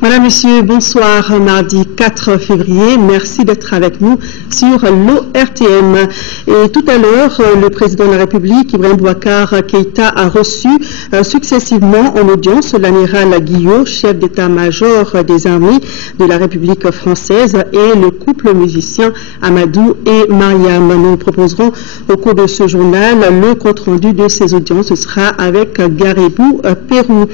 Voilà, monsieur, bonsoir. Mardi 4 février, merci d'être avec nous sur l'ORTM. Et tout à l'heure, le président de la République, Ibrahim Boubacar Keïta, a reçu successivement en audience l'amiral Guillot, chef d'état-major des armées de la République française, et le couple musicien Amadou et Mariam. Nous proposerons au cours de ce journal le compte-rendu de ces audiences. Ce sera avec Garibou Pérou.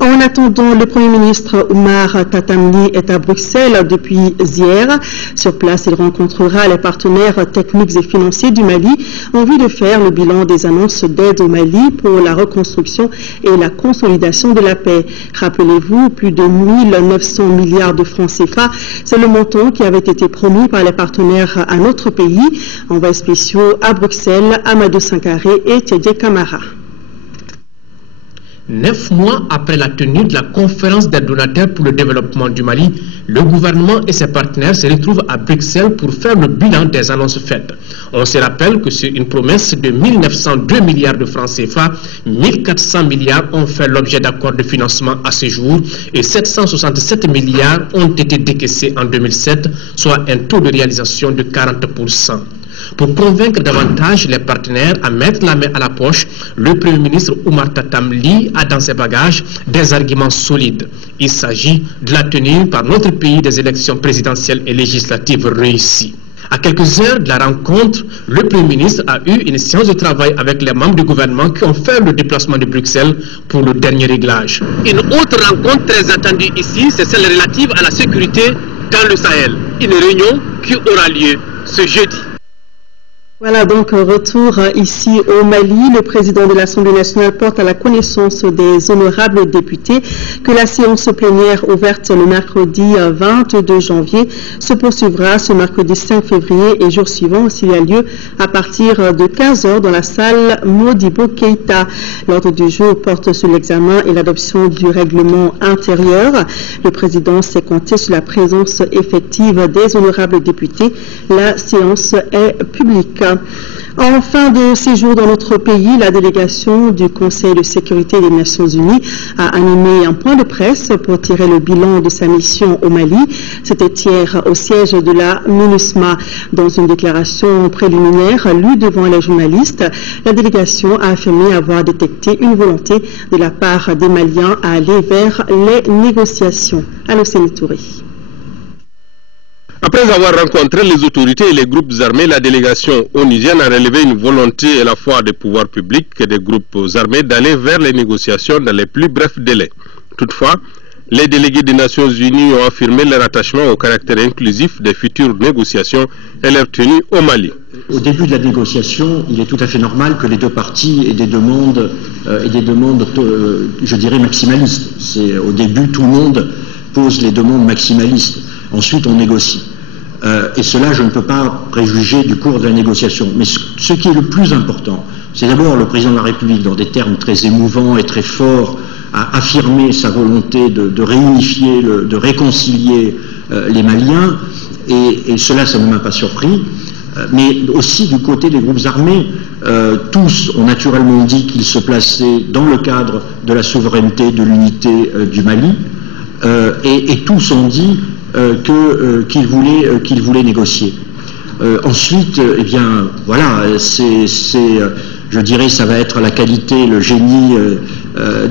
En attendant, le Premier ministre Oumar Tatamli est à Bruxelles depuis hier. Sur place, il rencontrera les partenaires techniques et financiers du Mali en vue de faire le bilan des annonces d'aide au Mali pour la reconstruction et la consolidation de la paix. Rappelez-vous, plus de 1900 milliards de francs CFA, c'est le montant qui avait été promis par les partenaires à notre pays. Envoyés spéciaux à Bruxelles, Amadou Sankaré et Tchédje Kamara. 9 mois après la tenue de la conférence des donateurs pour le développement du Mali, le gouvernement et ses partenaires se retrouvent à Bruxelles pour faire le bilan des annonces faites. On se rappelle que sur une promesse de 1902 milliards de francs CFA, 1400 milliards ont fait l'objet d'accords de financement à ce jour et 767 milliards ont été décaissés en 2007, soit un taux de réalisation de 40%. Pour convaincre davantage les partenaires à mettre la main à la poche, le Premier ministre Oumar Tatamli a dans ses bagages des arguments solides. Il s'agit de la tenue par notre pays des élections présidentielles et législatives réussies. À quelques heures de la rencontre, le Premier ministre a eu une séance de travail avec les membres du gouvernement qui ont fait le déplacement de Bruxelles pour le dernier réglage. Une autre rencontre très attendue ici, c'est celle relative à la sécurité dans le Sahel. Une réunion qui aura lieu ce jeudi. Voilà donc retour ici au Mali. Le président de l'Assemblée nationale porte à la connaissance des honorables députés que la séance plénière ouverte le mercredi 22 janvier se poursuivra ce mercredi 5 février et jour suivant s'il y a lieu à partir de 15h dans la salle Modibo Keïta. L'ordre du jour porte sur l'examen et l'adoption du règlement intérieur. Le président s'est compté sur la présence effective des honorables députés. La séance est publique. En fin de séjour dans notre pays, la délégation du Conseil de sécurité des Nations Unies a animé un point de presse pour tirer le bilan de sa mission au Mali. C'était hier au siège de la MINUSMA. Dans une déclaration préliminaire lue devant les journalistes, la délégation a affirmé avoir détecté une volonté de la part des Maliens à aller vers les négociations. Alocénie Touré. Après avoir rencontré les autorités et les groupes armés, la délégation onusienne a relevé une volonté à la fois des pouvoirs publics et des groupes armés d'aller vers les négociations dans les plus brefs délais. Toutefois, les délégués des Nations Unies ont affirmé leur attachement au caractère inclusif des futures négociations et leur tenue au Mali. Au début de la négociation, il est tout à fait normal que les deux parties aient des demandes, je dirais, maximalistes. Au début, tout le monde pose les demandes maximalistes. Ensuite, on négocie. Et cela, je ne peux pas préjuger du cours de la négociation. Mais ce qui est le plus important, c'est d'abord le président de la République, dans des termes très émouvants et très forts, a affirmé sa volonté de réunifier, de réconcilier les Maliens. Et cela, ça ne m'a pas surpris. Mais aussi du côté des groupes armés, tous ont naturellement dit qu'ils se plaçaient dans le cadre de la souveraineté, de l'unité du Mali. Et tous ont dit qu'ils voulaient négocier. Ensuite, eh bien, voilà, je dirais, ça va être la qualité, le génie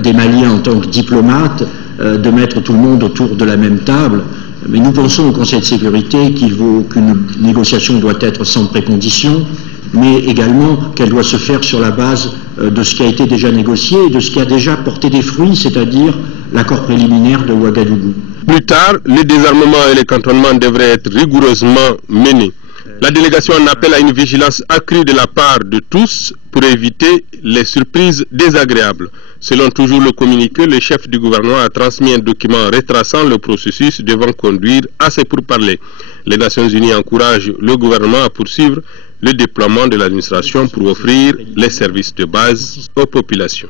des Maliens en tant que diplomates de mettre tout le monde autour de la même table. Mais nous pensons au Conseil de sécurité qu'une négociation doit être sans précondition, mais également qu'elle doit se faire sur la base de ce qui a été déjà négocié et de ce qui a déjà porté des fruits, c'est-à-dire l'accord préliminaire de Ouagadougou. Plus tard, le désarmement et le cantonnement devraient être rigoureusement menés. La délégation en appelle à une vigilance accrue de la part de tous pour éviter les surprises désagréables. Selon toujours le communiqué, le chef du gouvernement a transmis un document retraçant le processus devant conduire à ces pourparlers. Les Nations Unies encouragent le gouvernement à poursuivre le déploiement de l'administration pour offrir les services de base aux populations.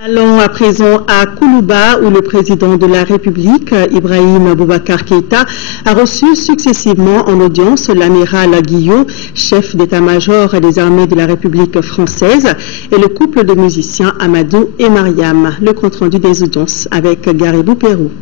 Allons à présent à Koulouba, où le président de la République, Ibrahim Boubacar Keïta, a reçu successivement en audience l'amiral Guillot, chef d'état-major des armées de la République française, et le couple de musiciens Amadou et Mariam. Le compte-rendu des audiences avec Garibou Pérou.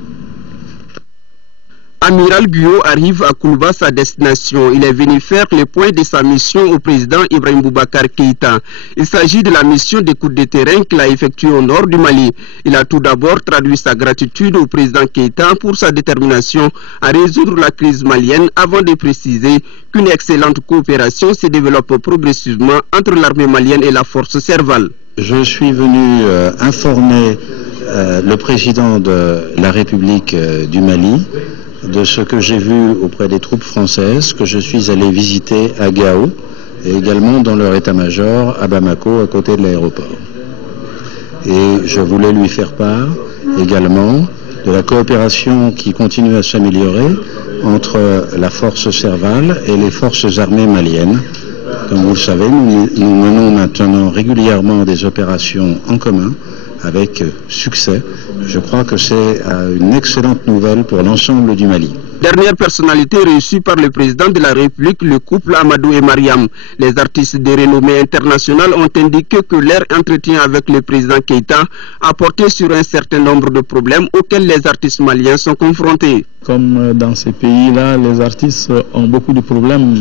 Amiral Guillot arrive à Koulouba, sa destination. Il est venu faire le point de sa mission au président Ibrahim Boubacar Keïta. Il s'agit de la mission d'écoute de terrain qu'il a effectuée au nord du Mali. Il a tout d'abord traduit sa gratitude au président Keïta pour sa détermination à résoudre la crise malienne avant de préciser qu'une excellente coopération se développe progressivement entre l'armée malienne et la force Serval. Je suis venu informer le président de la République du Mali de ce que j'ai vu auprès des troupes françaises, que je suis allé visiter à Gao et également dans leur état-major à Bamako, à côté de l'aéroport. Et je voulais lui faire part également de la coopération qui continue à s'améliorer entre la force Serval et les forces armées maliennes. Comme vous le savez, nous menons maintenant régulièrement des opérations en commun avec succès. Je crois que c'est une excellente nouvelle pour l'ensemble du Mali. Dernière personnalité reçue par le président de la République, le couple Amadou et Mariam. Les artistes de renommée internationale ont indiqué que leur entretien avec le président Keïta a porté sur un certain nombre de problèmes auxquels les artistes maliens sont confrontés. Comme dans ces pays-là, les artistes ont beaucoup de problèmes.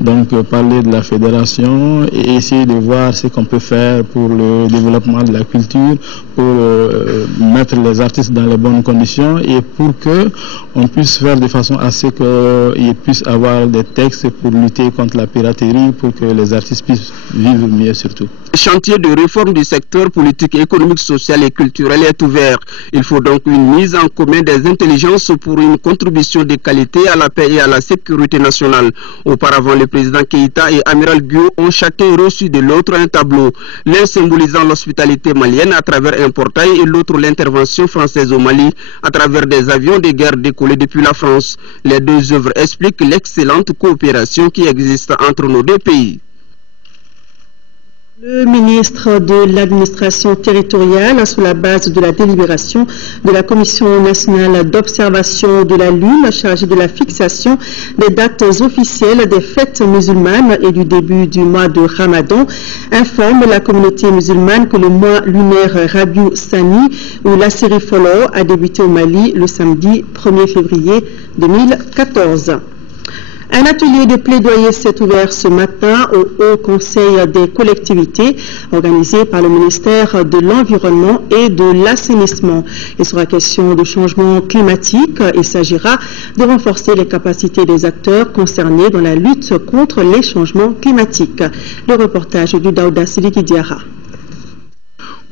Donc parler de la fédération et essayer de voir ce qu'on peut faire pour le développement de la culture, pour mettre les artistes dans les bonnes conditions et pour qu'on puisse faire de façon à ce qu'ils puissent avoir des textes pour lutter contre la piraterie, pour que les artistes puissent vivre mieux surtout. Le chantier de réforme du secteur politique, économique, social et culturel est ouvert. Il faut donc une mise en commun des intelligences pour une contribution de qualité à la paix et à la sécurité nationale. Auparavant, le président Keïta et Amiral Guillot ont chacun reçu de l'autre un tableau, l'un symbolisant l'hospitalité malienne à travers un portail et l'autre l'intervention française au Mali à travers des avions de guerre décollés depuis la France. Les deux œuvres expliquent l'excellente coopération qui existe entre nos deux pays. Le ministre de l'administration territoriale, sous la base de la délibération de la Commission nationale d'observation de la Lune, chargée de la fixation des dates officielles des fêtes musulmanes et du début du mois de Ramadan, informe la communauté musulmane que le mois lunaire Rabiou Sani, ou la série Follow, a débuté au Mali le samedi 1er février 2014. Un atelier de plaidoyer s'est ouvert ce matin au Haut Conseil des collectivités, organisé par le ministère de l'Environnement et de l'Assainissement. Il sera question de changement climatique. Il s'agira de renforcer les capacités des acteurs concernés dans la lutte contre les changements climatiques. Le reportage du Daouda Sidiki Diara.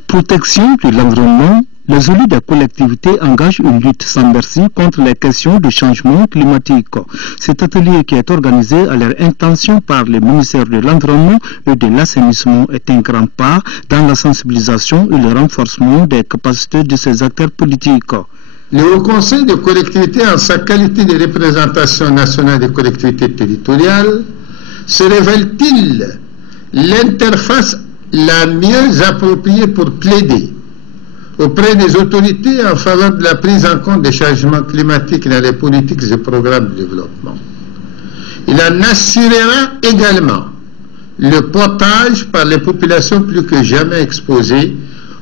Protection de l'environnement. Les élus des collectivités engagent une lutte sans merci contre les questions de changement climatique. Cet atelier qui est organisé à leur intention par le ministère de l'Environnement et de l'Assainissement est un grand pas dans la sensibilisation et le renforcement des capacités de ces acteurs politiques. Le Haut Conseil des collectivités, en sa qualité de représentation nationale des collectivités territoriales, se révèle-t-il l'interface la mieux appropriée pour plaider auprès des autorités en faveur de la prise en compte des changements climatiques dans les politiques et programmes de développement. Il en assurera également le portage par les populations plus que jamais exposées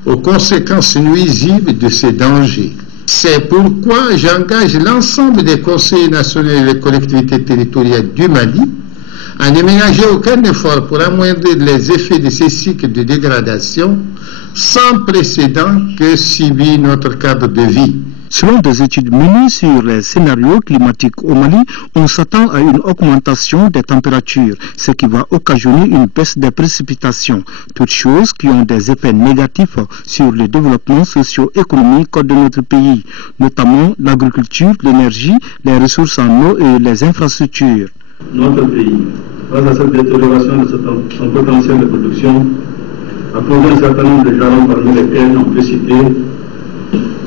aux conséquences nuisibles de ces dangers. C'est pourquoi j'engage l'ensemble des conseillers nationaux et des collectivités territoriales du Mali à ne ménager aucun effort pour amoindrir les effets de ces cycles de dégradation sans précédent que subit notre cadre de vie. Selon des études menées sur les scénarios climatiques au Mali, on s'attend à une augmentation des températures, ce qui va occasionner une baisse des précipitations, toutes choses qui ont des effets négatifs sur le développement socio-économique de notre pays, notamment l'agriculture, l'énergie, les ressources en eau et les infrastructures. Notre pays, face à cette détérioration de son potentiel de production, a posé un certain nombre de jalons parmi lesquels on peut citer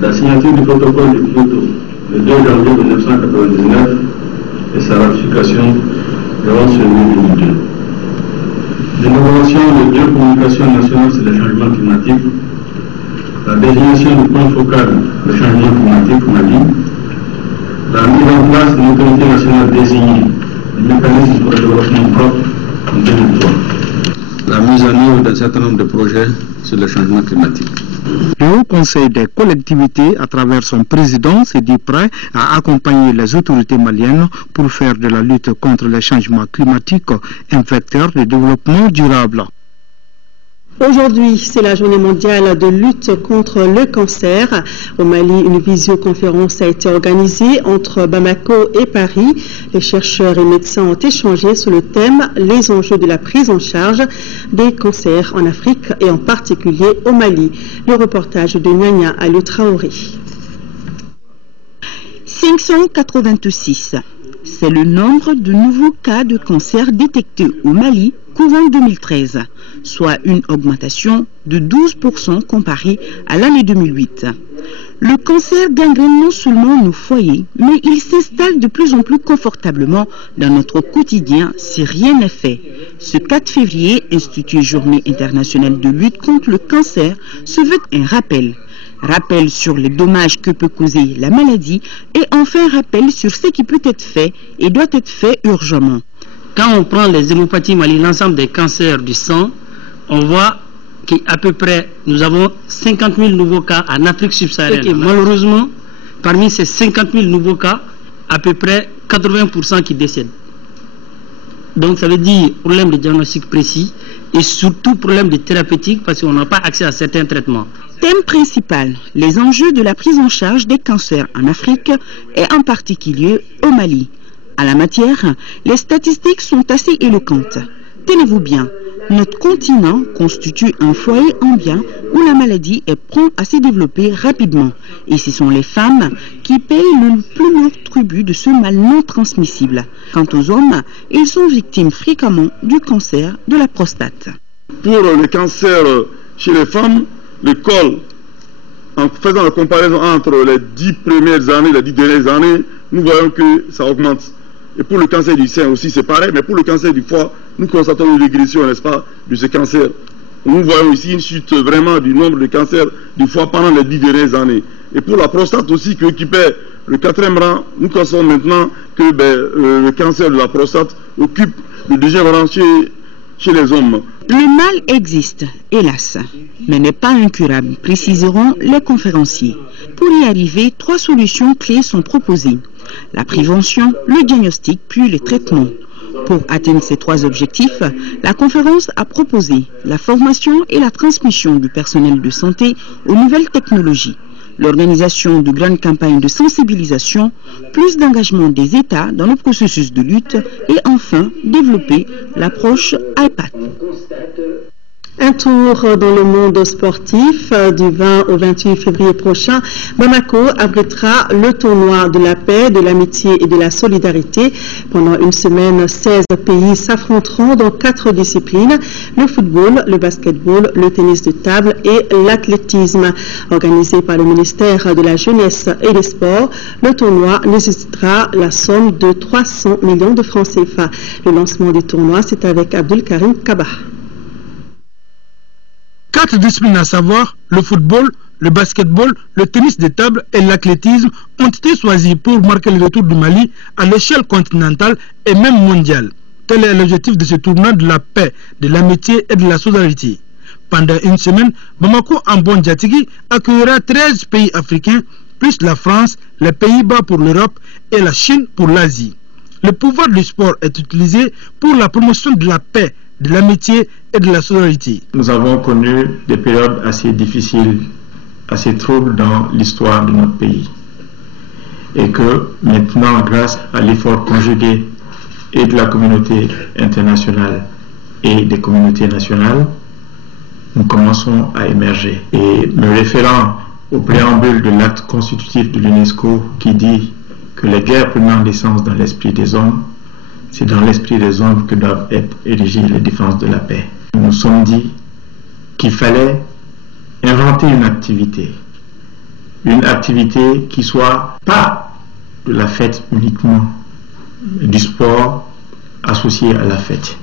la signature du protocole de Kyoto le 2 janvier 1999 et sa ratification le 11 février 2002. L'élaboration de deux communications nationales sur les changements climatiques la désignation du point focal de changement climatique au Mali, la mise en place d'une autorité nationale désignée, le mécanisme pour le développement propre en 2003. La mise en œuvre d'un certain nombre de projets sur le changement climatique. Le Haut Conseil des collectivités, à travers son président, s'est dit prêt à accompagner les autorités maliennes pour faire de la lutte contre les changements climatiques un vecteur de développement durable. Aujourd'hui, c'est la journée mondiale de lutte contre le cancer. Au Mali, une visioconférence a été organisée entre Bamako et Paris. Les chercheurs et médecins ont échangé sur le thème « Les enjeux de la prise en charge des cancers en Afrique et en particulier au Mali ». Le reportage de Nyanya Alou Traoré. 586, c'est le nombre de nouveaux cas de cancer détectés au Mali courant 2013, soit une augmentation de 12% comparée à l'année 2008. Le cancer gangrène non seulement nos foyers, mais il s'installe de plus en plus confortablement dans notre quotidien si rien n'est fait. Ce 4 février, institué Journée internationale de lutte contre le cancer, se veut un rappel. Rappel sur les dommages que peut causer la maladie et enfin rappel sur ce qui peut être fait et doit être fait urgemment. Quand on prend les hémopathies Mali, l'ensemble des cancers du sang, on voit qu'à peu près, nous avons 50 000 nouveaux cas en Afrique subsaharienne. Et malheureusement, parmi ces 50 000 nouveaux cas, à peu près 80% qui décèdent. Donc ça veut dire problème de diagnostic précis et surtout problème de thérapeutique parce qu'on n'a pas accès à certains traitements. Thème principal, les enjeux de la prise en charge des cancers en Afrique et en particulier au Mali. À la matière, les statistiques sont assez éloquentes. Tenez-vous bien, notre continent constitue un foyer ambiant où la maladie est prompte à se développer rapidement. Et ce sont les femmes qui payent le plus lourd tribut de ce mal non transmissible. Quant aux hommes, ils sont victimes fréquemment du cancer de la prostate. Pour le cancer chez les femmes, le col, en faisant la comparaison entre les 10 premières années et les 10 dernières années, nous voyons que ça augmente. Et pour le cancer du sein aussi, c'est pareil, mais pour le cancer du foie, nous constatons une régression, n'est-ce pas, de ce cancer. Nous voyons ici une chute vraiment du nombre de cancers du foie pendant les 10 dernières années. Et pour la prostate aussi, qui occupait le 4e rang, nous constatons maintenant que le cancer de la prostate occupe le 2e rang chez les hommes. Le mal existe, hélas, mais n'est pas incurable, préciseront les conférenciers. Pour y arriver, 3 solutions clés sont proposées. La prévention, le diagnostic, puis le traitement. Pour atteindre ces 3 objectifs, la conférence a proposé la formation et la transmission du personnel de santé aux nouvelles technologies, l'organisation de grandes campagnes de sensibilisation, plus d'engagement des États dans le processus de lutte et enfin développer l'approche iPad. Un tour dans le monde sportif. Du 20 au 28 février prochain, Bamako abritera le tournoi de la paix, de l'amitié et de la solidarité. Pendant une semaine, 16 pays s'affronteront dans 4 disciplines, le football, le basketball, le tennis de table et l'athlétisme. Organisé par le ministère de la Jeunesse et des Sports, le tournoi nécessitera la somme de 300 millions de francs CFA. Le lancement du tournoi, c'est avec Abdul Karim Kaba. 4 disciplines à savoir le football, le basketball, le tennis de table et l'athlétisme ont été choisis pour marquer le retour du Mali à l'échelle continentale et même mondiale. Tel est l'objectif de ce tournoi de la paix, de l'amitié et de la solidarité. Pendant une semaine, Bamako en Bon-Diatigui accueillera 13 pays africains, plus la France, les Pays-Bas pour l'Europe et la Chine pour l'Asie. Le pouvoir du sport est utilisé pour la promotion de la paix, de l'amitié et de la solidarité. Nous avons connu des périodes assez difficiles, assez troubles dans l'histoire de notre pays. Et que maintenant, grâce à l'effort conjugué et de la communauté internationale et des communautés nationales, nous commençons à émerger. Et me référant au préambule de l'acte constitutif de l'UNESCO qui dit que les guerres prenant naissance dans l'esprit des hommes, c'est dans l'esprit des hommes que doivent être érigées les défenses de la paix. Nous nous sommes dit qu'il fallait inventer une activité qui soit pas de la fête uniquement, mais du sport associé à la fête,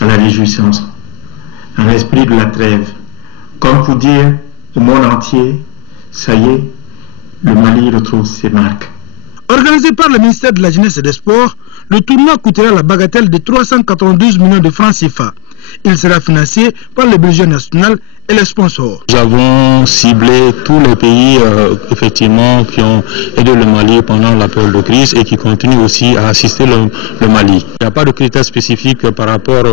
à la réjouissance, à l'esprit de la trêve, comme pour dire au monde entier, ça y est, le Mali retrouve ses marques. Organisé par le ministère de la Jeunesse et des Sports, le tournoi coûtera la bagatelle de 392 millions de francs CFA. Il sera financé par le budget national et les sponsors. Nous avons ciblé tous les pays effectivement qui ont aidé le Mali pendant la période de crise et qui continuent aussi à assister le Mali. Il n'y a pas de critères spécifiques par rapport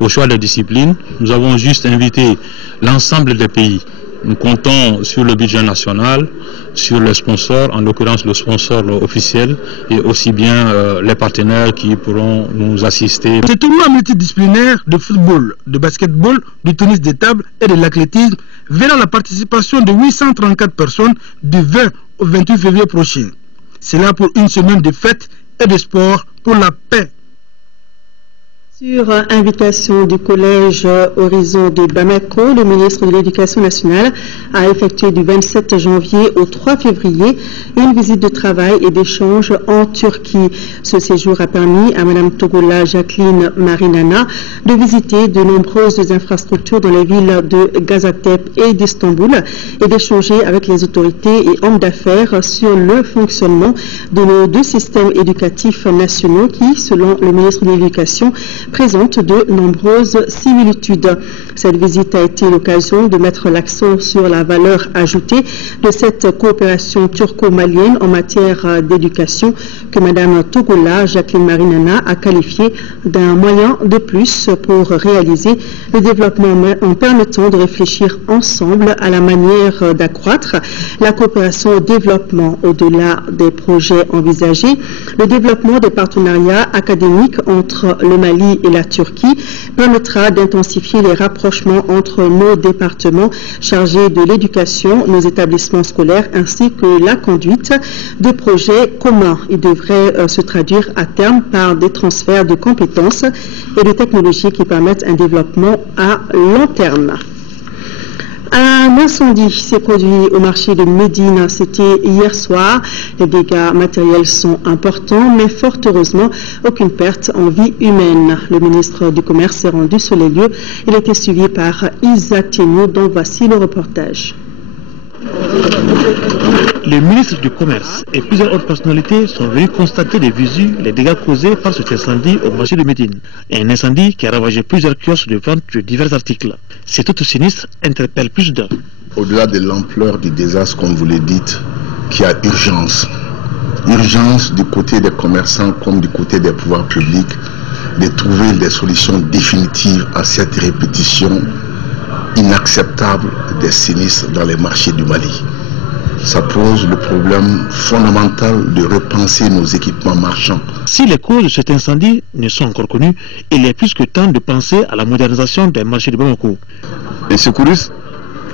au choix de discipline. Nous avons juste invité l'ensemble des pays. Nous comptons sur le budget national, sur les sponsors, en l'occurrence le sponsor officiel, et aussi bien les partenaires qui pourront nous assister. Ce tournoi multidisciplinaire de football, de basketball, du tennis de table et de l'athlétisme verra la participation de 834 personnes du 20 au 28 février prochain. C'est là pour une semaine de fêtes et de sport pour la paix. Sur invitation du collège Horizon de Bamako, le ministre de l'Éducation nationale a effectué du 27 janvier au 3 février une visite de travail et d'échange en Turquie. Ce séjour a permis à Mme Togola Jacqueline Marinana de visiter de nombreuses infrastructures dans les villes de Gaziantep et d'Istanbul et d'échanger avec les autorités et hommes d'affaires sur le fonctionnement de nos deux systèmes éducatifs nationaux qui, selon le ministre de l'Éducation, présente de nombreuses similitudes. Cette visite a été l'occasion de mettre l'accent sur la valeur ajoutée de cette coopération turco-malienne en matière d'éducation que Mme Togola Jacqueline Marinana a qualifié d'un moyen de plus pour réaliser le développement en permettant de réfléchir ensemble à la manière d'accroître la coopération au développement au-delà des projets envisagés, le développement des partenariats académiques entre le Mali et la Turquie permettra d'intensifier les rapprochements entre nos départements chargés de l'éducation, nos établissements scolaires ainsi que la conduite de projets communs. Il devrait se traduire à terme par des transferts de compétences et de technologies qui permettent un développement à long terme. Un incendie s'est produit au marché de Médine, c'était hier soir. Les dégâts matériels sont importants, mais fort heureusement, aucune perte en vie humaine. Le ministre du Commerce s'est rendu sur les lieux. Il a été suivi par Isaac Thénou, dont voici le reportage. Le ministre du Commerce et plusieurs autres personnalités sont venus constater de visu les dégâts causés par cet incendie au marché de Médine. Un incendie qui a ravagé plusieurs kiosques de vente de divers articles. Cet autre sinistre interpelle plus d'un. Au-delà de l'ampleur du désastre, comme vous le dites, qu'il y a urgence. Urgence du côté des commerçants comme du côté des pouvoirs publics de trouver des solutions définitives à cette répétition inacceptable des sinistres dans les marchés du Mali. Ça pose le problème fondamental de repenser nos équipements marchands. Si les causes de cet incendie ne sont encore connues, il est plus que temps de penser à la modernisation des marchés de Bamako. Les secouristes,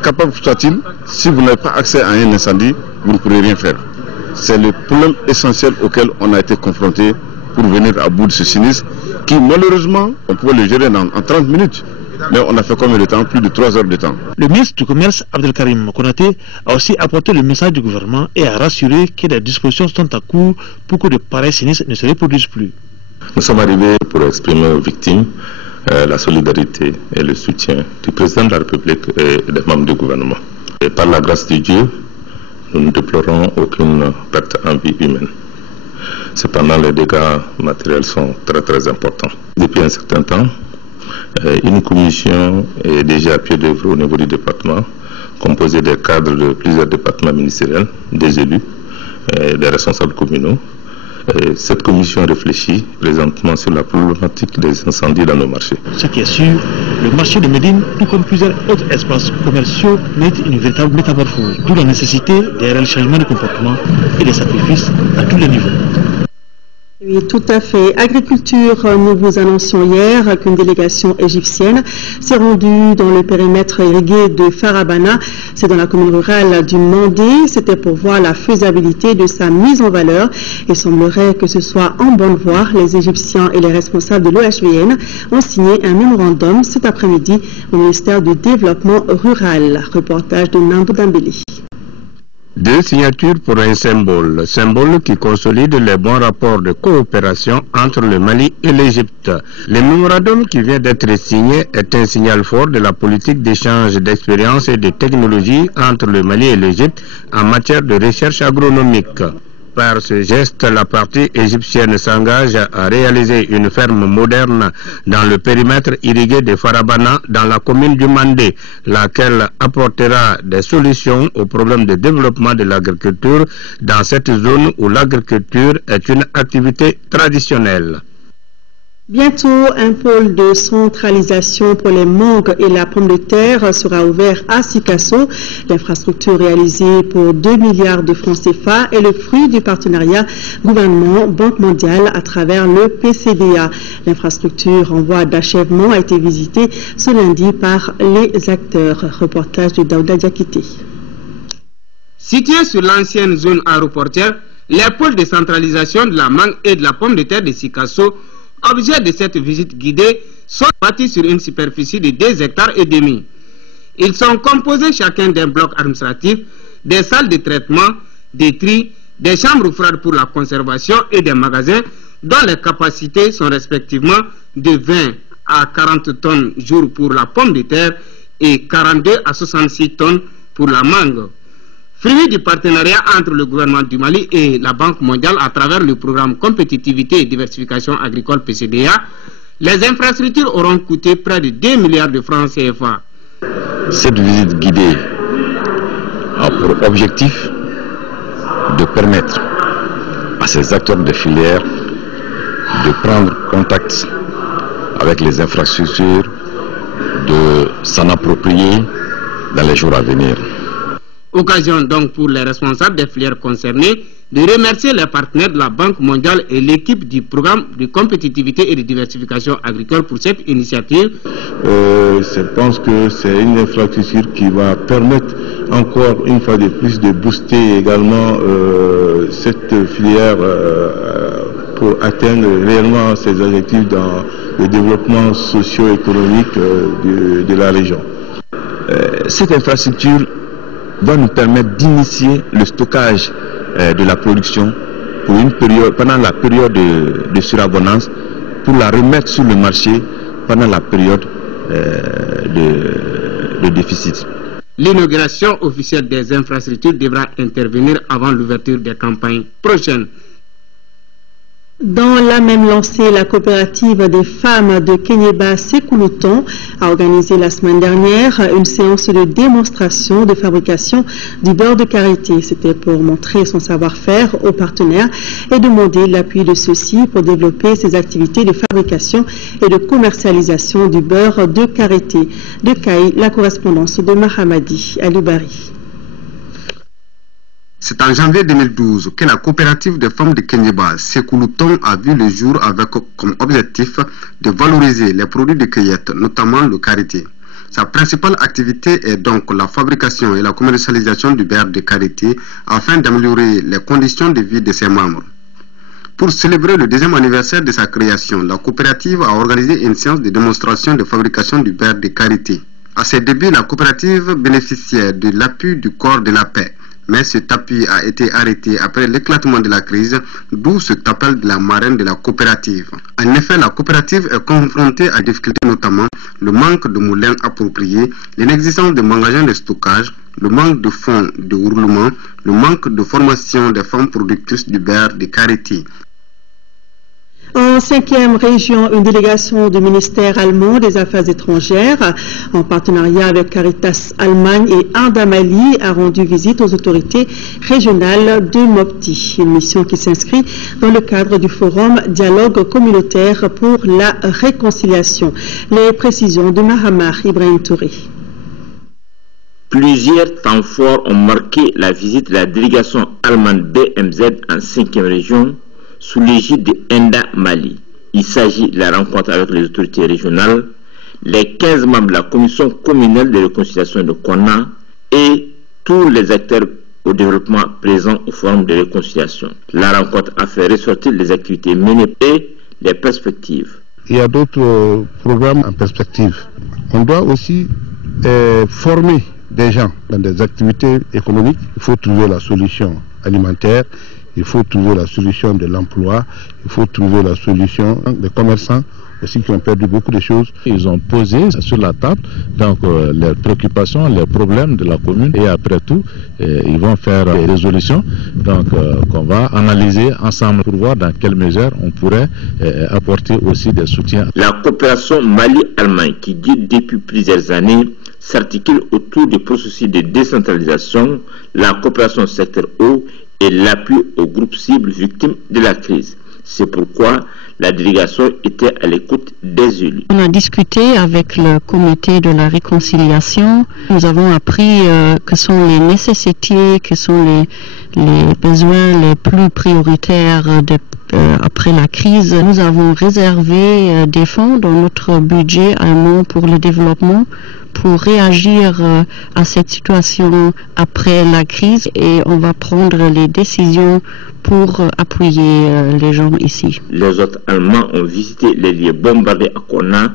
capable soit-il, si vous n'avez pas accès à un incendie, vous ne pourrez rien faire. C'est le problème essentiel auquel on a été confronté pour venir à bout de ce sinistre, qui malheureusement, on pouvait le gérer en 30 minutes. Mais on a fait combien de temps? Plus de 3 heures de temps. Le ministre du Commerce, Abdelkarim Konaté, a aussi apporté le message du gouvernement et a rassuré que des dispositions sont à court pour que de pareils sinistres ne se reproduisent plus. Nous sommes arrivés pour exprimer aux victimes la solidarité et le soutien du président de la République et des membres du gouvernement. Et par la grâce de Dieu, nous ne déplorons aucune perte en vie humaine. Cependant, les dégâts matériels sont très importants. Depuis un certain temps, une commission est déjà à pied d'œuvre au niveau du département, composée des cadres de plusieurs départements ministériels, des élus, des responsables communaux. Cette commission réfléchit présentement sur la problématique des incendies dans nos marchés. Ce qui est sûr, le marché de Médine, tout comme plusieurs autres espaces commerciaux, mérite une véritable métamorphose, d'où la nécessité des réels changements de comportement et des sacrifices à tous les niveaux. Oui, tout à fait. Agriculture, nous vous annoncions hier qu'une délégation égyptienne s'est rendue dans le périmètre irrigué de Farabana, c'est dans la commune rurale du Mandé. C'était pour voir la faisabilité de sa mise en valeur. Il semblerait que ce soit en bonne voie. Les Égyptiens et les responsables de l'OHVN ont signé un mémorandum cet après-midi au ministère du Développement rural. Reportage de Nando Dambélé. Deux signatures pour un symbole qui consolide les bons rapports de coopération entre le Mali et l'Égypte. Le mémorandum qui vient d'être signé est un signal fort de la politique d'échange d'expériences et de technologies entre le Mali et l'Égypte en matière de recherche agronomique. Par ce geste, la partie égyptienne s'engage à réaliser une ferme moderne dans le périmètre irrigué de Farabana dans la commune du Mandé, laquelle apportera des solutions aux problèmes de développement de l'agriculture dans cette zone où l'agriculture est une activité traditionnelle. Bientôt, un pôle de centralisation pour les mangues et la pomme de terre sera ouvert à Sikasso. L'infrastructure réalisée pour 2 milliards de francs CFA est le fruit du partenariat gouvernement-Banque mondiale à travers le PCDA. L'infrastructure en voie d'achèvement a été visitée ce lundi par les acteurs. Reportage de Daouda Diakité. Situé sur l'ancienne zone aéroportière, les pôles de centralisation de la mangue et de la pomme de terre de Sikasso, objet de cette visite guidée, sont bâtis sur une superficie de 2,5 hectares. Ils sont composés chacun d'un bloc administratif, des salles de traitement, des tris, des chambres froides pour la conservation et des magasins dont les capacités sont respectivement de 20 à 40 tonnes jour pour la pomme de terre et 42 à 66 tonnes pour la mangue. Fruit du partenariat entre le gouvernement du Mali et la Banque mondiale à travers le programme Compétitivité et Diversification agricole PCDA, les infrastructures auront coûté près de 2 milliards de francs CFA. Cette visite guidée a pour objectif de permettre à ces acteurs de filière de prendre contact avec les infrastructures, de s'en approprier dans les jours à venir. Occasion donc pour les responsables des filières concernées de remercier les partenaires de la Banque mondiale et l'équipe du programme de compétitivité et de diversification agricole pour cette initiative. Je pense que c'est une infrastructure qui va permettre encore une fois de plus de booster également cette filière pour atteindre réellement ses objectifs dans le développement socio-économique de la région. Cette infrastructure va nous permettre d'initier le stockage de la production pour une période, pendant la période de surabondance, pour la remettre sur le marché pendant la période de déficit. L'inauguration officielle des infrastructures devra intervenir avant l'ouverture des campagnes prochaines. Dans la même lancée, la coopérative des femmes de Kenyeba Sekuluton a organisé la semaine dernière une séance de démonstration de fabrication du beurre de karité. C'était pour montrer son savoir-faire aux partenaires et demander l'appui de ceux-ci pour développer ses activités de fabrication et de commercialisation du beurre de karité. De Kaï, la correspondance de Mahamadi Alibari. C'est en janvier 2012 que la coopérative des femmes de Kenyeba, Sekuluton, a vu le jour avec comme objectif de valoriser les produits de cueillette, notamment le karité. Sa principale activité est donc la fabrication et la commercialisation du beurre de karité afin d'améliorer les conditions de vie de ses membres. Pour célébrer le 2e anniversaire de sa création, la coopérative a organisé une séance de démonstration de fabrication du beurre de karité. À ses débuts, la coopérative bénéficiait de l'appui du corps de la paix. Mais cet appui a été arrêté après l'éclatement de la crise, d'où cet appel de la marraine de la coopérative. En effet, la coopérative est confrontée à des difficultés, notamment le manque de moulins appropriés, l'inexistence de magasins de stockage, le manque de fonds de roulement, le manque de formation des femmes productrices du beurre de karité. En 5e région, une délégation du ministère allemand des Affaires étrangères, en partenariat avec Caritas Allemagne et Indamali, a rendu visite aux autorités régionales de Mopti. Une mission qui s'inscrit dans le cadre du forum Dialogue communautaire pour la réconciliation. Les précisions de Mahamar Ibrahim Touré. Plusieurs temps forts ont marqué la visite de la délégation allemande BMZ en 5e région, sous l'égide de Enda Mali. Il s'agit de la rencontre avec les autorités régionales, les 15 membres de la commission communale de réconciliation de Konna et tous les acteurs au développement présents au forum de réconciliation. La rencontre a fait ressortir les activités menées et les perspectives. Il y a d'autres programmes en perspective. On doit aussi former des gens dans des activités économiques, il faut trouver la solution alimentaire, il faut trouver la solution de l'emploi, il faut trouver la solution des commerçants aussi qui ont perdu beaucoup de choses. Ils ont posé sur la table donc les préoccupations, les problèmes de la commune et après tout ils vont faire des résolutions donc qu'on va analyser ensemble pour voir dans quelle mesure on pourrait apporter aussi des soutiens. La coopération Mali-Allemagne qui dure depuis plusieurs années s'articule autour du processus de décentralisation, la coopération secteur eau et l'appui aux groupes cibles victimes de la crise. C'est pourquoi la délégation était à l'écoute des élus. On a discuté avec le comité de la réconciliation. Nous avons appris que sont les nécessités, que sont les besoins les plus prioritaires après la crise. Nous avons réservé des fonds dans notre budget allemand pour le développement pour réagir à cette situation après la crise et on va prendre les décisions pour appuyer les gens ici. Les autres Allemands ont visité les lieux bombardés à Konna.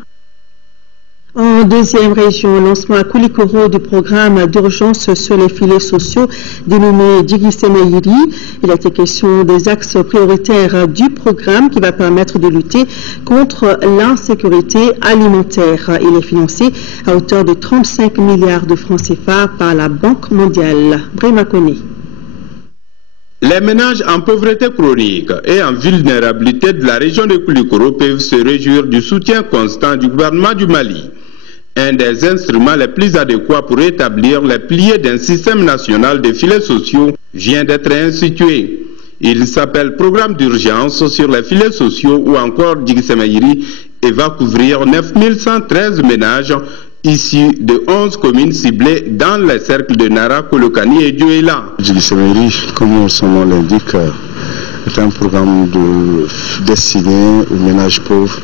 En deuxième région, lancement à Koulikoro du programme d'urgence sur les filets sociaux dénommé Djigisemeïri. Il a été question des axes prioritaires du programme qui va permettre de lutter contre l'insécurité alimentaire. Il est financé à hauteur de 35 milliards de francs CFA par la Banque mondiale. Brema Kone. Les ménages en pauvreté chronique et en vulnérabilité de la région de Koulikoro peuvent se réjouir du soutien constant du gouvernement du Mali. Un des instruments les plus adéquats pour établir les piliers d'un système national de filets sociaux vient d'être institué. Il s'appelle Programme d'urgence sur les filets sociaux ou encore Djigisemeïri et va couvrir 9113 ménages issus de 11 communes ciblées dans les cercles de Nara, Kolokani et Dioula. Djigisemeïri, comme son nom l'indique, est un programme destiné aux ménages pauvres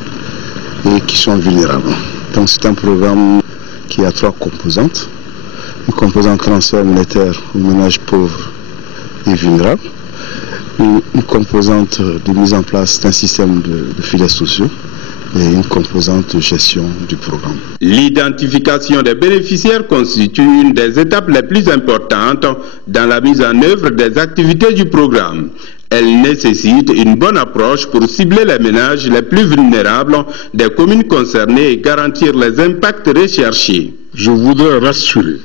et qui sont vulnérables. Donc c'est un programme qui a 3 composantes. Une composante transfert monétaire aux ménages pauvres et vulnérables. Une composante de mise en place d'un système de filets sociaux et une composante de gestion du programme. L'identification des bénéficiaires constitue une des étapes les plus importantes dans la mise en œuvre des activités du programme. Elle nécessite une bonne approche pour cibler les ménages les plus vulnérables des communes concernées et garantir les impacts recherchés. Je voudrais rassurer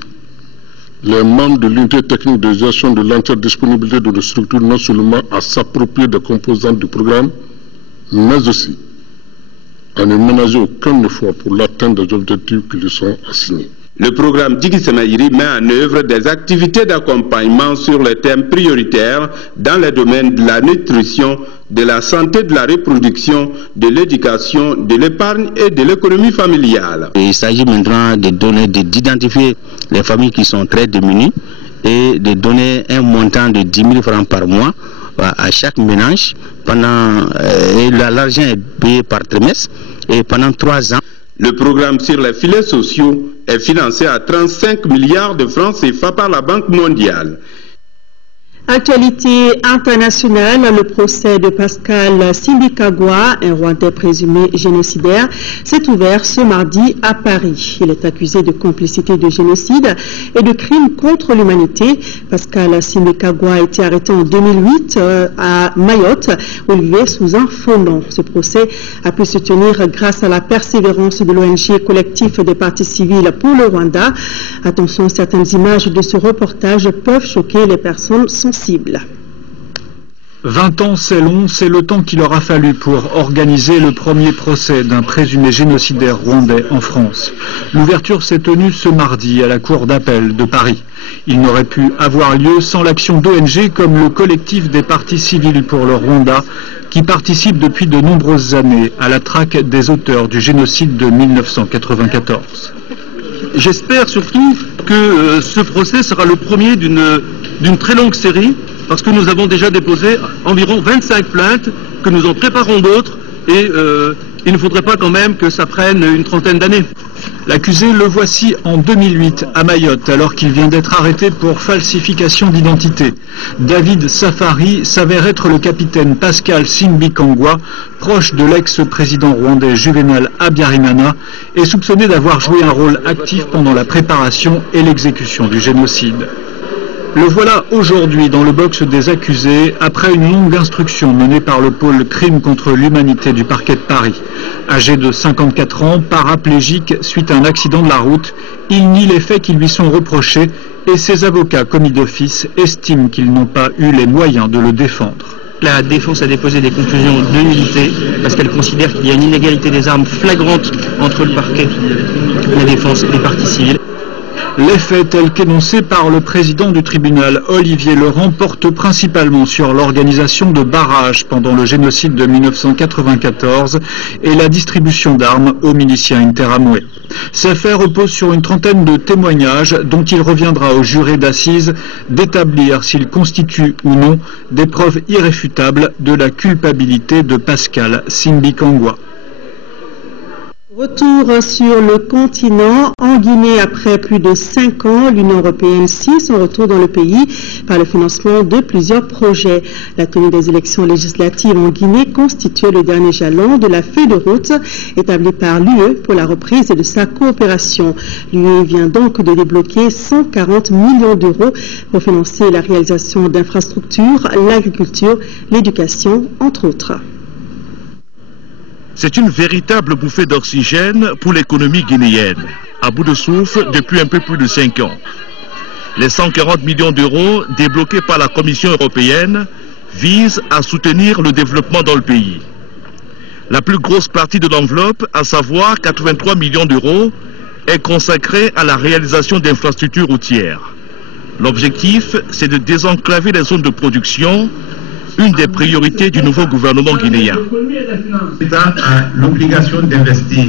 les membres de l'unité technique de gestion de l'interdisponibilité de nos structures non seulement à s'approprier des composantes du programme, mais aussi à ne ménager aucun effort pour l'atteinte des objectifs qui lui sont assignés. Le programme Djigisemeïri met en œuvre des activités d'accompagnement sur les thèmes prioritaires dans les domaines de la nutrition, de la santé, de la reproduction, de l'éducation, de l'épargne et de l'économie familiale. Il s'agit maintenant d'identifier les familles qui sont très démunies et de donner un montant de 10 000 francs par mois à chaque ménage. Et l'argent est payé par trimestre et pendant 3 ans. Le programme sur les filets sociaux est financé à 35 milliards de francs CFA par la Banque mondiale. Actualité internationale, le procès de Pascal Simbikagwa, un Rwandais présumé génocidaire, s'est ouvert ce mardi à Paris. Il est accusé de complicité de génocide et de crimes contre l'humanité. Pascal Simbikagwa a été arrêté en 2008 à Mayotte, où il vivait sous un faux nom. Ce procès a pu se tenir grâce à la persévérance de l'ONG Collectif des partis civils pour le Rwanda. Attention, certaines images de ce reportage peuvent choquer les personnes sensibles. 20 ans, c'est long, c'est le temps qu'il aura fallu pour organiser le premier procès d'un présumé génocidaire rwandais en France. L'ouverture s'est tenue ce mardi à la Cour d'appel de Paris. Il n'aurait pu avoir lieu sans l'action d'ONG comme le collectif des partis civils pour le Rwanda, qui participe depuis de nombreuses années à la traque des auteurs du génocide de 1994. J'espère surtout que ce procès sera le premier d'une très longue série, parce que nous avons déjà déposé environ 25 plaintes, que nous en préparons d'autres, et il ne faudrait pas quand même que ça prenne une trentaine d'années. L'accusé, le voici en 2008 à Mayotte, alors qu'il vient d'être arrêté pour falsification d'identité. David Safari s'avère être le capitaine Pascal Simbikangwa, proche de l'ex-président rwandais Juvenal Habyarimana, et soupçonné d'avoir joué un rôle actif pendant la préparation et l'exécution du génocide. Le voilà aujourd'hui dans le box des accusés après une longue instruction menée par le pôle crime contre l'humanité du parquet de Paris. Âgé de 54 ans, paraplégique suite à un accident de la route, il nie les faits qui lui sont reprochés et ses avocats commis d'office estiment qu'ils n'ont pas eu les moyens de le défendre. La défense a déposé des conclusions de nullité parce qu'elle considère qu'il y a une inégalité des armes flagrante entre le parquet, la défense et les parties civiles. Les faits tels qu'énoncés par le président du tribunal, Olivier Laurent, portent principalement sur l'organisation de barrages pendant le génocide de 1994 et la distribution d'armes aux miliciens interamoués. Ces faits reposent sur une trentaine de témoignages dont il reviendra au juré d'assises d'établir s'ils constituent ou non des preuves irréfutables de la culpabilité de Pascal Simbikangwa. Retour sur le continent. En Guinée, après plus de 5 ans, l'Union européenne signe son retour dans le pays par le financement de plusieurs projets. La tenue des élections législatives en Guinée constitue le dernier jalon de la feuille de route établie par l'UE pour la reprise de sa coopération. L'UE vient donc de débloquer 140 millions d'euros pour financer la réalisation d'infrastructures, l'agriculture, l'éducation, entre autres. C'est une véritable bouffée d'oxygène pour l'économie guinéenne, à bout de souffle depuis un peu plus de 5 ans. Les 140 millions d'euros débloqués par la Commission européenne visent à soutenir le développement dans le pays. La plus grosse partie de l'enveloppe, à savoir 83 millions d'euros, est consacrée à la réalisation d'infrastructures routières. L'objectif, c'est de désenclaver les zones de production, une des priorités du nouveau gouvernement guinéen. L'État a l'obligation d'investir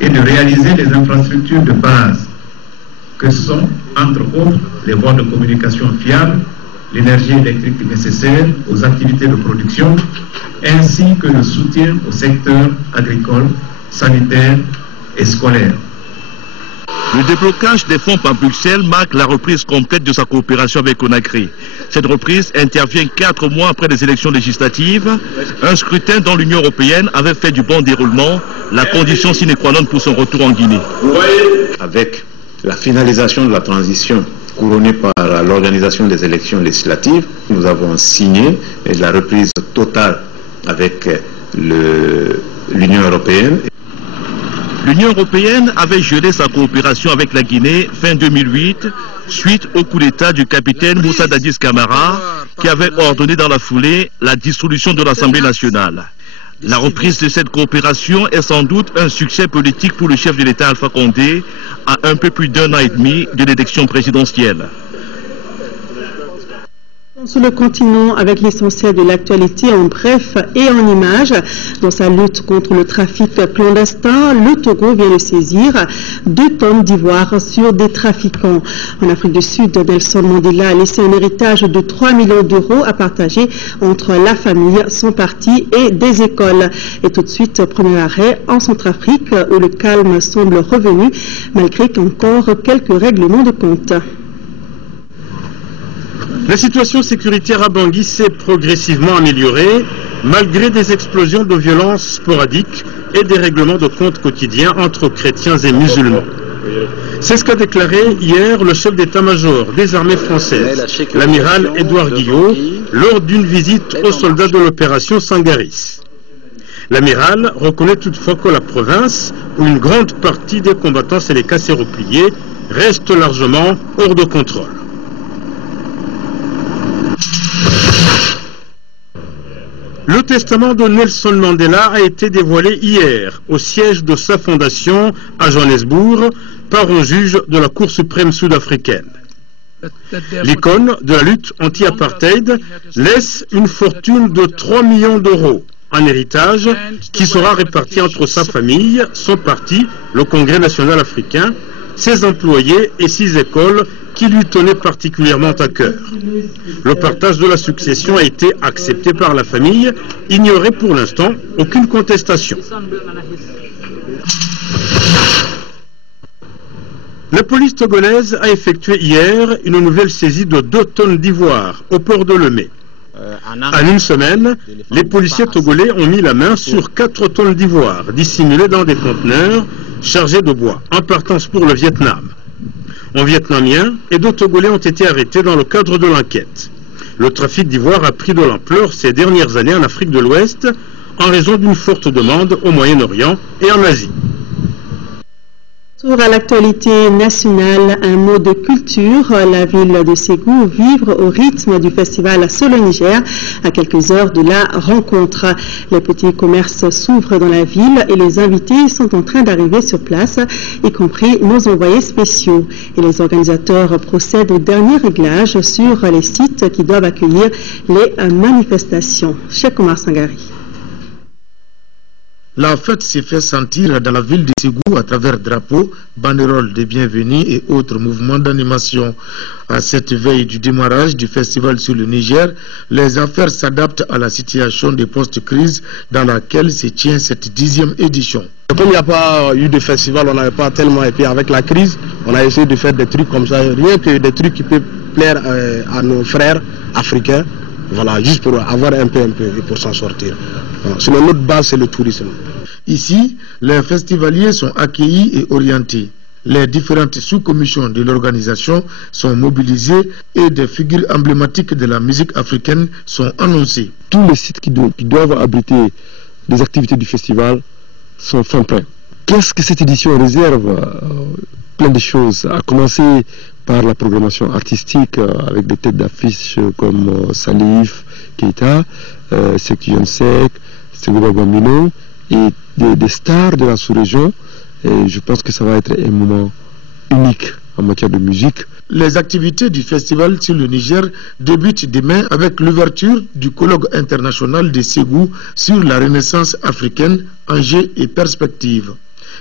et de réaliser les infrastructures de base que sont, entre autres, les voies de communication fiables, l'énergie électrique nécessaire aux activités de production, ainsi que le soutien au secteur agricole, sanitaire et scolaire. Le déblocage des fonds par Bruxelles marque la reprise complète de sa coopération avec Conakry. Cette reprise intervient 4 mois après les élections législatives, un scrutin dont l'Union européenne avait fait du bon déroulement la condition sine qua non pour son retour en Guinée. Avec la finalisation de la transition couronnée par l'organisation des élections législatives, nous avons signé la reprise totale avec l'Union européenne. L'Union européenne avait gelé sa coopération avec la Guinée fin 2008 suite au coup d'État du capitaine Moussa Dadis Camara qui avait ordonné dans la foulée la dissolution de l'Assemblée nationale. La reprise de cette coopération est sans doute un succès politique pour le chef de l'État Alpha Condé à un peu plus d'1 an et demi de l'élection présidentielle. Sur le continent, avec l'essentiel de l'actualité en bref et en images, dans sa lutte contre le trafic clandestin, le Togo vient de saisir 2 tonnes d'ivoire sur des trafiquants. En Afrique du Sud, Nelson Mandela a laissé un héritage de 3 millions d'euros à partager entre la famille, son parti et des écoles. Et tout de suite, premier arrêt en Centrafrique, où le calme semble revenu, malgré qu'encore quelques règlements de compte. La situation sécuritaire à Bangui s'est progressivement améliorée, malgré des explosions de violence sporadiques et des règlements de compte quotidiens entre chrétiens et musulmans. C'est ce qu'a déclaré hier le chef d'état-major des armées françaises, l'amiral Édouard Guillot, lors d'une visite aux soldats de l'opération Sangaris. L'amiral reconnaît toutefois que la province, où une grande partie des combattants sénégalais repliés, reste largement hors de contrôle. Le testament de Nelson Mandela a été dévoilé hier au siège de sa fondation à Johannesburg par un juge de la Cour suprême sud-africaine. L'icône de la lutte anti-apartheid laisse une fortune de 3 millions d'euros en héritage qui sera réparti entre sa famille, son parti, le Congrès national africain, ses employés et 6 écoles qui lui tenaient particulièrement à cœur. Le partage de la succession a été accepté par la famille, il n'y aurait pour l'instant aucune contestation. La police togolaise a effectué hier une nouvelle saisie de 2 tonnes d'ivoire au port de Lemay. En une semaine, les policiers togolais ont mis la main sur 4 tonnes d'ivoire dissimulées dans des conteneurs chargés de bois en partance pour le Vietnam. Un Vietnamien et 2 Togolais ont été arrêtés dans le cadre de l'enquête. Le trafic d'ivoire a pris de l'ampleur ces dernières années en Afrique de l'Ouest en raison d'une forte demande au Moyen-Orient et en Asie. Tour à l'actualité nationale, un mot de culture. La ville de Ségou vivre au rythme du festival Solo Niger à quelques heures de la rencontre. Les petits commerces s'ouvrent dans la ville et les invités sont en train d'arriver sur place, y compris nos envoyés spéciaux. Et les organisateurs procèdent au dernier réglage sur les sites qui doivent accueillir les manifestations. Cheikh Omar Sangari. La fête s'est fait sentir dans la ville de Ségou à travers drapeaux, banderoles de bienvenue et autres mouvements d'animation. À cette veille du démarrage du festival sur le Niger, les affaires s'adaptent à la situation de post-crise dans laquelle se tient cette 10e édition. Comme il n'y a pas eu de festival, on n'avait pas tellement, et puis avec la crise, on a essayé de faire des trucs comme ça, rien que des trucs qui peuvent plaire à nos frères africains. Voilà, juste pour avoir un peu et pour s'en sortir. Voilà. Sinon, notre base, c'est le tourisme. Ici, les festivaliers sont accueillis et orientés. Les différentes sous-commissions de l'organisation sont mobilisées et des figures emblématiques de la musique africaine sont annoncées. Tous les sites qui doivent abriter des activités du festival sont fin pleins. Qu'est-ce que cette édition réserve? Plein de choses, à commencer par la programmation artistique avec des têtes d'affiche comme Salif Keita, Sekou Jonsek, Ségou Bamino et des stars de la sous-région. Et je pense que ça va être un moment unique en matière de musique. Les activités du festival sur le Niger débutent demain avec l'ouverture du colloque international de Ségou sur la renaissance africaine, enjeux et perspectives.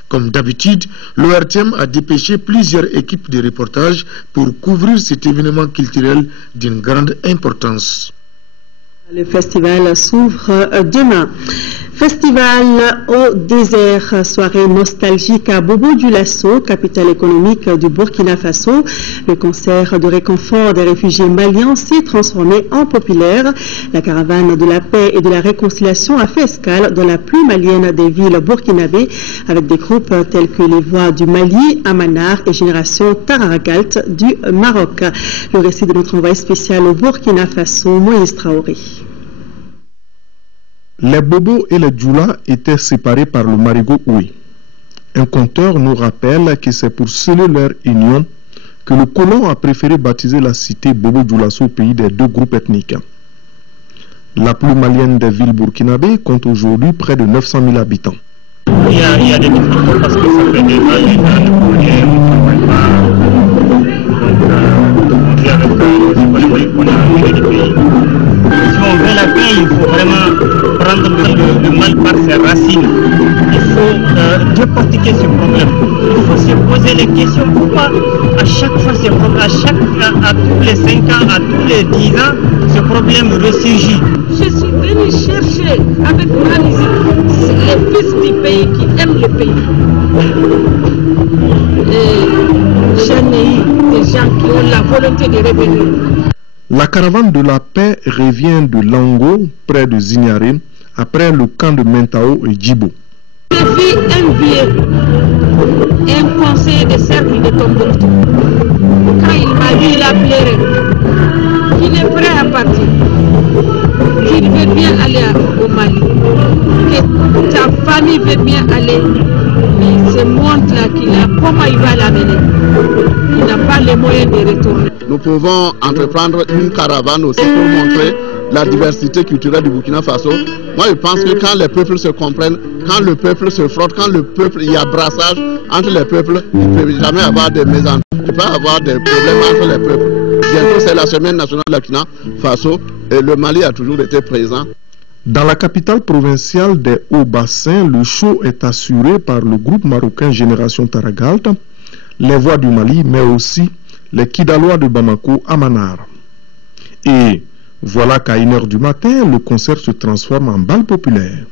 Comme d'habitude, l'ORTM a dépêché plusieurs équipes de reportage pour couvrir cet événement culturel d'une grande importance. Le festival s'ouvre demain. Festival au désert, soirée nostalgique à Bobo-Dioulasso, capitale économique du Burkina Faso. Le concert de réconfort des réfugiés maliens s'est transformé en populaire. La caravane de la paix et de la réconciliation a fait escale dans la plus malienne des villes burkinabées avec des groupes tels que les Voix du Mali, Amanar et Génération Tararagalt du Maroc. Le récit de notre envoyé spécial au Burkina Faso, Moïse Traoré. Les Bobos et les Djoula étaient séparés par le marigot Oué. Un conteur nous rappelle que c'est pour sceller leur union que le colon a préféré baptiser la cité Bobo-Dioulasso au pays des 2 groupes ethniques. La plus malienne des villes burkinabées compte aujourd'hui près de 900 000 habitants. Il y a des difficultés parce que ça fait des années qu'on ne pas. Si on veut la paix, il faut vraiment prendre le mal par ses racines. Il faut décortiquer ce problème. Il faut se poser les questions. Pourquoi à chaque fois, à tous les 5 ans, à tous les 10 ans, ce problème ressurgit? Je suis venu chercher avec ma musique les fils du pays qui aiment le pays. Et j'en ai eu des gens qui ont la volonté de revenir. La caravane de la paix revient de Lango, près de Zignaré, après le camp de Mentao et Djibo. J'ai vu un vieux, un conseiller de cercle de Tombouctou. Quand il m'a dit, il a pleuré, qu'il est prêt à partir, qu'il veut bien aller au Mali, que ta famille veut bien aller, mais ce monde-là qu'il a, comment il va l'amener? Il n'a pas les moyens de retourner. Nous pouvons entreprendre une caravane aussi pour montrer la diversité culturelle du Burkina Faso. Moi, je pense que quand les peuples se comprennent, quand le peuple se frotte, quand le peuple, il y a brassage entre les peuples, il ne peut jamais avoir de mésententes, il ne peut pas avoir de problèmes entre les peuples. Bientôt, c'est la semaine nationale de Burkina Faso et le Mali a toujours été présent. Dans la capitale provinciale des Hauts-Bassins, le show est assuré par le groupe marocain Génération Taragalt, les Voix du Mali, mais aussi les Kidalois de Bamako, Amanar. Et voilà qu'à 1h du matin, le concert se transforme en bal populaire.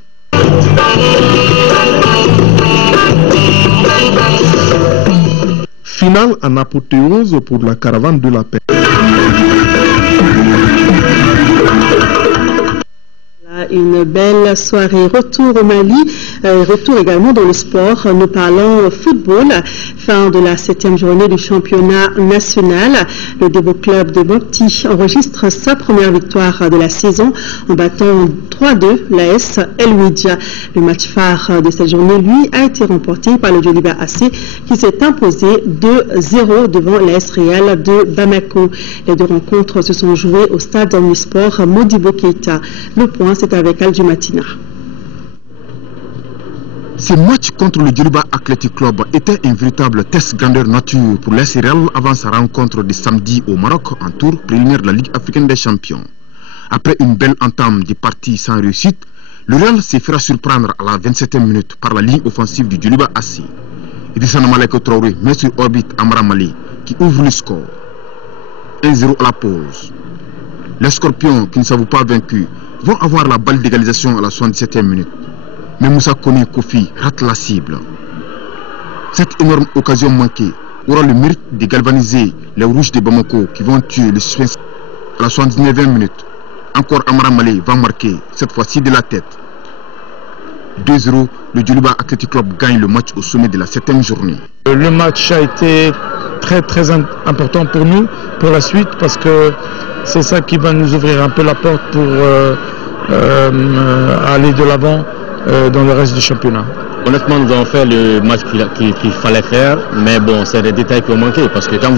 Finale en apothéose pour la caravane de la paix. Une belle soirée. Retour au Mali, retour également dans le sport. Nous parlons football. Fin de la 7e journée du championnat national. Le Debo Club de Mopti enregistre sa première victoire de la saison en battant 3-2 l'AS El Ouidja. Le match phare de cette journée, lui, a été remporté par le Djoliba AC qui s'est imposé 2-0 devant l'AS Real de Bamako. Les deux rencontres se sont jouées au stade Omnisport Modibo Keita. Le point, c'est avec Aljumatina. Ce match contre le Djoliba Athletic Club était un véritable test grandeur nature pour l'AS Real avant sa rencontre de samedi au Maroc en tour préliminaire de la Ligue africaine des champions. Après une belle entame des parties sans réussite, le Real se fera surprendre à la 27e minute par la ligne offensive du Djoliba AC. Idrissa Malek Traoré met sur orbite Amra Mali qui ouvre le score. 1-0 à la pause. Les Scorpions, qui ne s'avouent pas vaincus, vont avoir la balle d'égalisation à la 77e minute. Mais Moussa Kone Kofi rate la cible. Cette énorme occasion manquée aura le mérite de galvaniser les Rouges de Bamako qui vont tuer le suspense à la 79e minute. Encore Amara Malé va marquer, cette fois-ci de la tête. 2-0, le Djoliba Athletic Club gagne le match au sommet de la 7e journée. Le match a été très important pour nous, pour la suite, parce que c'est ça qui va nous ouvrir un peu la porte pour aller de l'avant dans le reste du championnat. Honnêtement, nous avons fait le match qu'il fallait faire, mais bon, c'est des détails qui ont manqué, parce que quand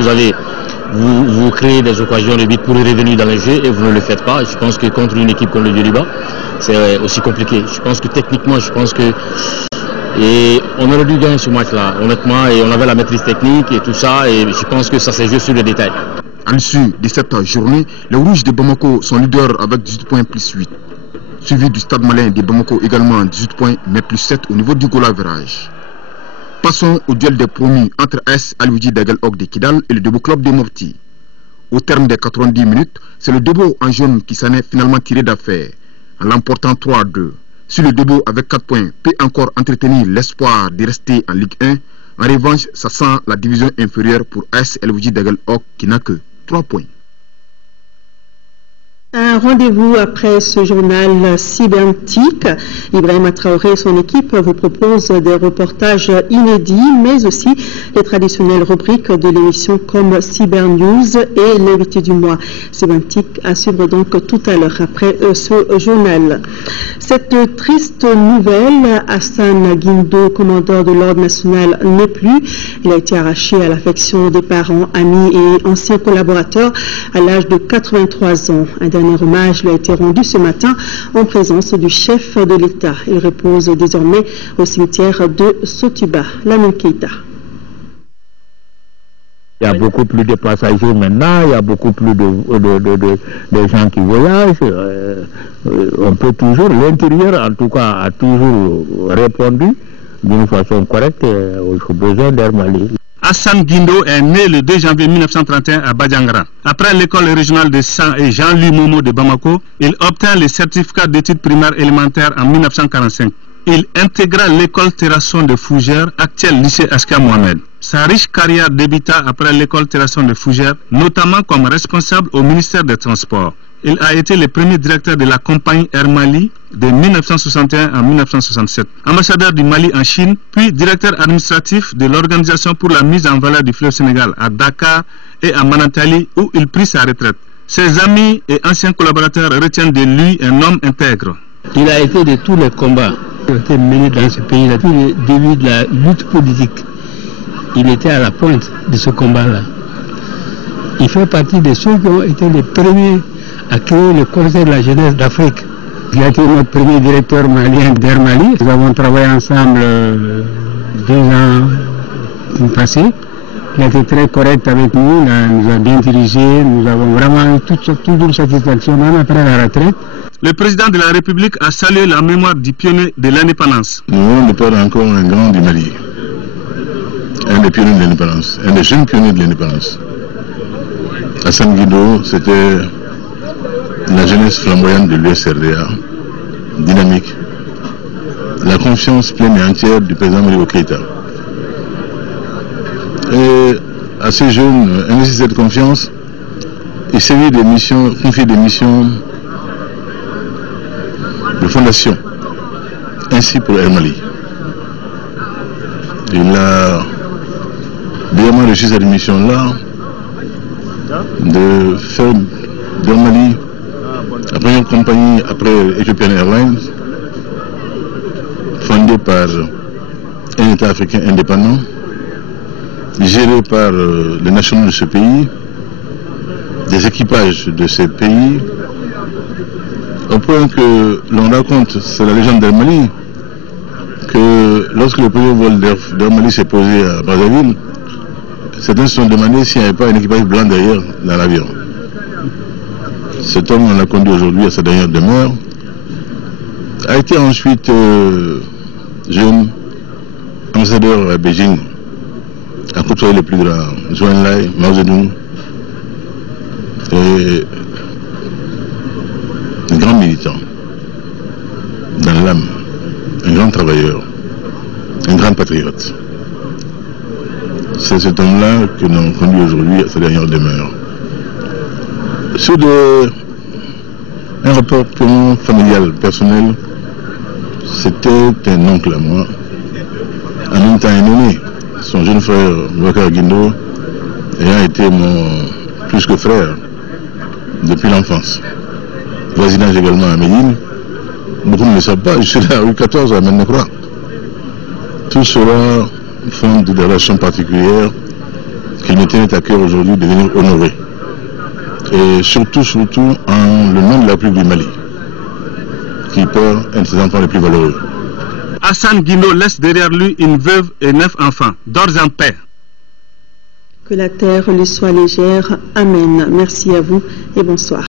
vous créez des occasions de but pour revenir dans le jeu et vous ne le faites pas, je pense que contre une équipe comme le Djoliba, c'est aussi compliqué. Je pense que techniquement, et on aurait dû gagner ce match-là, honnêtement, et on avait la maîtrise technique et tout ça, et je pense que ça s'est joué sur les détails. À l'issue de cette journée, les Rouges de Bamako sont leaders avec 18 points plus 8. Suivi du Stade Malien de Bamako également 18 points mais plus 7 au niveau du goal average. Passons au duel des promus entre AS El Ouidja d'Aguel Hog de Kidal et le Debo Club de Mopti. Au terme des 90 minutes, c'est le Debo en jaune qui s'en est finalement tiré d'affaire en l'emportant 3-2. Si le Debo avec 4 points peut encore entretenir l'espoir de rester en Ligue 1, en revanche, ça sent la division inférieure pour AS El Ouidja d'Aguel Hog qui n'a que 3 points. Un rendez-vous après ce journal cybernétique. Ibrahima Traoré et son équipe vous proposent des reportages inédits, mais aussi les traditionnelles rubriques de l'émission comme Cyber News et l'invité du mois. Cybernétique à suivre donc tout à l'heure après ce journal. Cette triste nouvelle, Hassan Guindo, commandeur de l'Ordre national, n'est plus. Il a été arraché à l'affection des parents, amis et anciens collaborateurs à l'âge de 83 ans. Un dernier hommage lui a été rendu ce matin en présence du chef de l'État. Il repose désormais au cimetière de Sotuba, Lamine Keita. Il y a beaucoup plus de passagers maintenant, il y a beaucoup plus de gens qui voyagent. On peut toujours, l'intérieur en tout cas a toujours répondu d'une façon correcte aux besoins d'Air Mali. Hassan Guindo est né le 2 janvier 1931 à Badiangara. Après l'école régionale de San et Jean-Louis Momo de Bamako, il obtint le certificat d'études primaires élémentaires en 1945. Il intégra l'école Terrasson de Fougères, actuel lycée Aska Mohamed. Sa riche carrière débuta après l'école Terrasson de Fougères, notamment comme responsable au ministère des Transports. Il a été le premier directeur de la compagnie Air Mali de 1961 à 1967, ambassadeur du Mali en Chine, puis directeur administratif de l'Organisation pour la mise en valeur du fleuve Sénégal à Dakar et à Manantali où il prit sa retraite. Ses amis et anciens collaborateurs retiennent de lui un homme intègre. Il a été de tous les combats qui ont été menés dans ce pays depuis le début de la lutte politique. Il était à la pointe de ce combat-là. Il fait partie de ceux qui ont été les premiers à créer le Conseil de la jeunesse d'Afrique. Il a été notre premier directeur malien d'Air Mali. Nous avons travaillé ensemble 2 ans passés. Il a été très correct avec nous, il nous a bien dirigés, nous avons vraiment toute une satisfaction même après la retraite. Le président de la République a salué la mémoire du pionnier de l'indépendance. Nous venons de perdre encore un grand du Mali, un des pionniers de l'indépendance, un des jeunes pionniers de l'indépendance. Hassan Guindo, c'était la jeunesse flamboyante de l'USRDA, dynamique, la confiance pleine et entière du président Modibo Keïta. Et à ces jeunes investit cette confiance et sévit des missions, confie des missions de fondation, ainsi pour Air Mali. Il a bien réussi cette mission-là de faire d'Air Mali la première compagnie après Ethiopian Airlines, fondée par un État africain indépendant, géré par les nationaux de ce pays, des équipages de ces pays, au point que l'on raconte, c'est la légende d'Air Mali, que lorsque le premier vol d'Air Mali s'est posé à Brazzaville, certains se sont demandé s'il n'y avait pas un équipage blanc derrière dans l'avion. Cet homme, on l'a conduit aujourd'hui à sa dernière demeure, a été ensuite jeune ambassadeur à Beijing, a côtoyé les plus grands, Zhou Enlai, Mao Zedong, et un grand militant dans l'âme, un grand travailleur, un grand patriote. C'est cet homme-là que nous avons conduit aujourd'hui à sa dernière demeure. Sur un rapport purement familial, personnel, c'était un oncle à moi, en même temps un aîné. Son jeune frère, Boubacar Guindo, ayant été mon plus que frère depuis l'enfance. Voisinage également à Médine. Beaucoup ne le savent pas, je suis là à rue 14 à Ménacroix. Tout cela fonde des relations particulières qu'il me tenait à cœur aujourd'hui de venir honorer. Et surtout en le nom de la République du Mali, qui perd un de ses enfants les plus valeureux. Hassan Guindo laisse derrière lui une veuve et 9 enfants, dors en paix. Que la terre lui soit légère. Amen. Merci à vous et bonsoir.